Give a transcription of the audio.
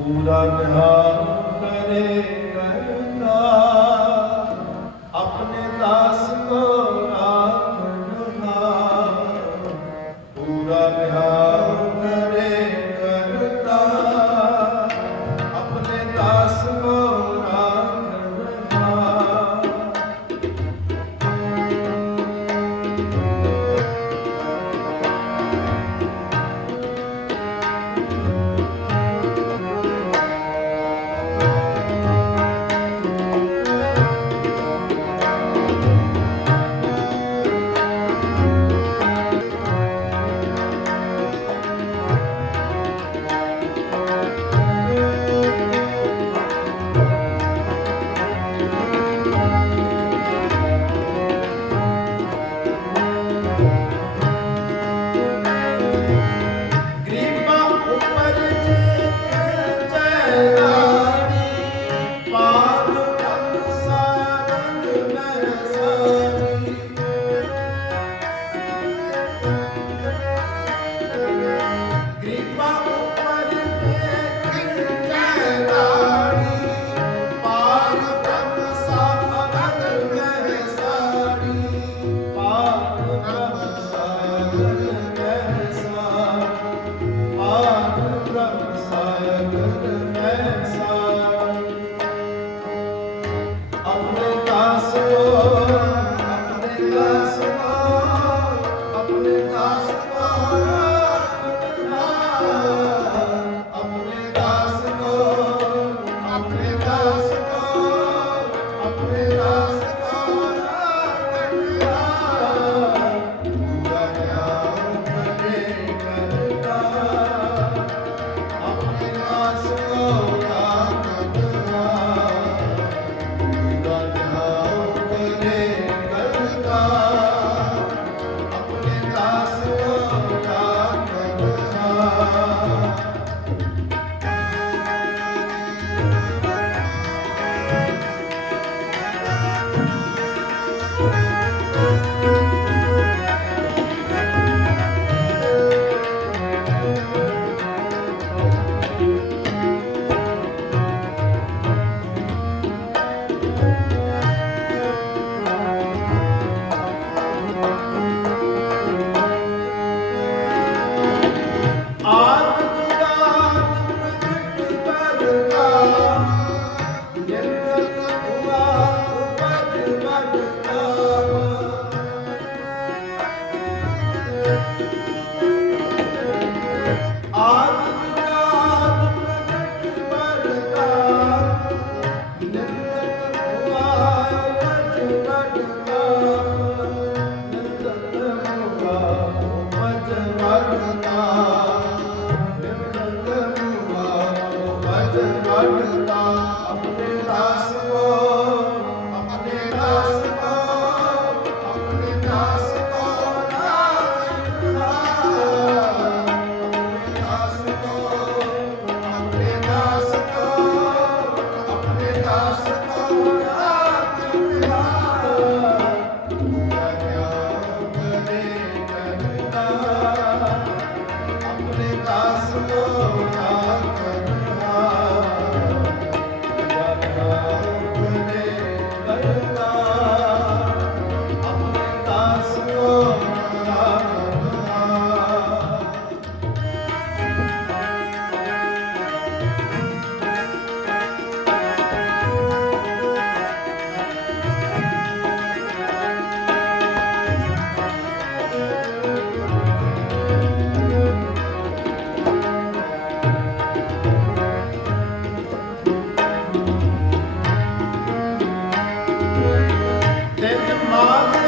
ਪੂਰਾ ਨਿਹਾਲ ਕਰੇ ਕਰਤਾ ਆਪਣੇ ਦਾਸ ਕੋ 감사합니다.